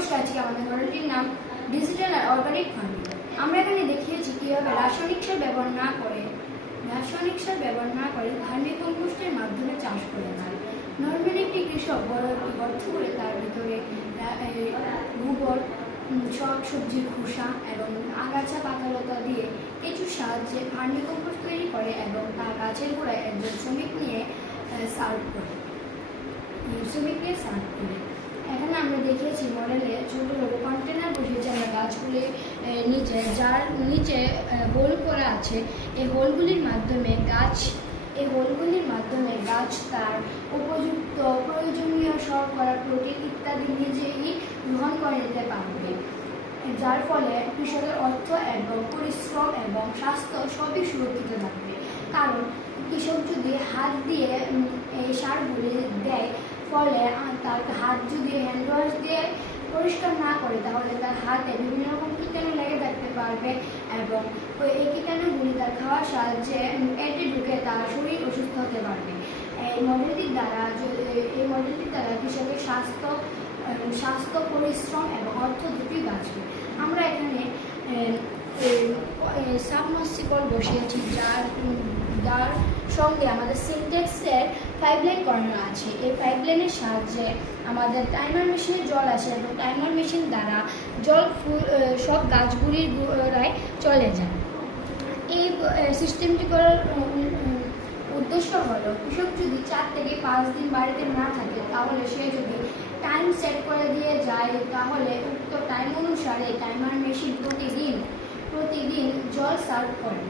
নমস্কার, আজকে আমাদের মডেলটির নাম ডিজিটাল আর অর্গানিক ফার্মিং। আমরা এখানে দেখিয়েছি কিভাবে রাসায়নিক সার ব্যবহার না করে ভার্মি কম্পোস্টের মাধ্যমে চাষ করা যায়। নর্মালি একটি কৃষক বড় একটি গর্ত করে তার ভিতরে গোবর, সবজির খোসা এবং আগাছা পাতালতা দিয়ে কেঁচুর সাহায্যে ভার্মি কম্পোস্ট তৈরি করে এবং তার গাছের গোড়ায় একজন শ্রমিক নিয়ে সার্ভ করে। এখানে আমরা দেখিয়েছি মডেলে ছোট ছোট কন্টেনার বসিয়েছি আমরা গাছগুলির নিচে, যার নিচে হোল করা আছে। এই হোলগুলির মাধ্যমে গাছ তার উপযুক্ত প্রয়োজনীয় শর্করা, প্রোটিন ইত্যাদি নিজেই গ্রহণ করে নিতে পারবে, যার ফলে কৃষকের অর্থ এবং পরিশ্রম এবং স্বাস্থ্য সবই সুরক্ষিত থাকবে। কারণ কৃষক যদি হাত দিয়ে এই সারগুলি দেয়, ফলে তার হাত যদি হ্যান্ড ওয়াশ দিয়ে পরিষ্কার না করে, তাহলে তার হাতে বিভিন্ন রকম কীটাণু লেগে থাকতে পারবে এবং এই কীটাণুগুলি তার খাওয়ার সাহায্যে পেটে ঢুকে তার শরীর অসুস্থ হতে পারবে। এই মডেলটির দ্বারা কৃষকের স্বাস্থ্য, পরিশ্রম এবং অর্থ দুটোই বাঁচবে। আমরা এখানে সাবমার্সিবল বসিয়েছি, যার সঙ্গে আমাদের সিনটেক্সের পাইপলাইন করানো আছে। এই পাইপলাইনের সাহায্যে আমাদের টাইমার মেশিনে জল আসে এবং টাইমার মেশিন দ্বারা জল সব গাছগুলির গোড়ায় চলে যায়। এই সিস্টেমটি করার উদ্দেশ্য হলো, কৃষক যদি 4 থেকে 5 দিন বাড়িতে না থাকে, তাহলে সে যদি টাইম সেট করে দিয়ে যায়, তাহলে উক্ত টাইম অনুসারে টাইমার মেশিন প্রতিদিন জল সার্ভ করে,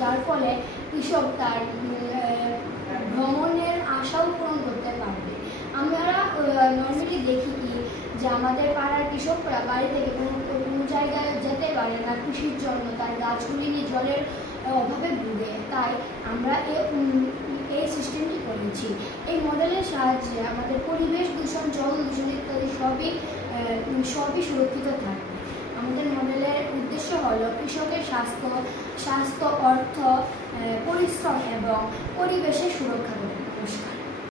যার ফলে কৃষক তার ভ্রমণের আশাও পূরণ করতে পারবে। আমরা নর্মালি দেখি কি যে আমাদের পাড়ার কৃষকরা বাড়ি থেকে কোনো জায়গায় যেতে পারে না কৃষির জন্য, তার গাছগুলি নিয়ে জলের অভাবে ভুগে। তাই আমরা এই সিস্টেমটি করেছি। এই মডেলের সাহায্যে আমাদের পরিবেশ দূষণ, জল দূষণ ইত্যাদি সবই সুরক্ষিত থাকবে। আমাদের মডেলের উদ্দেশ্য হলো কৃষকের স্বাস্থ্য, অর্থ, পরিশ্রম এবং পরিবেশের সুরক্ষা করা। নমস্কার।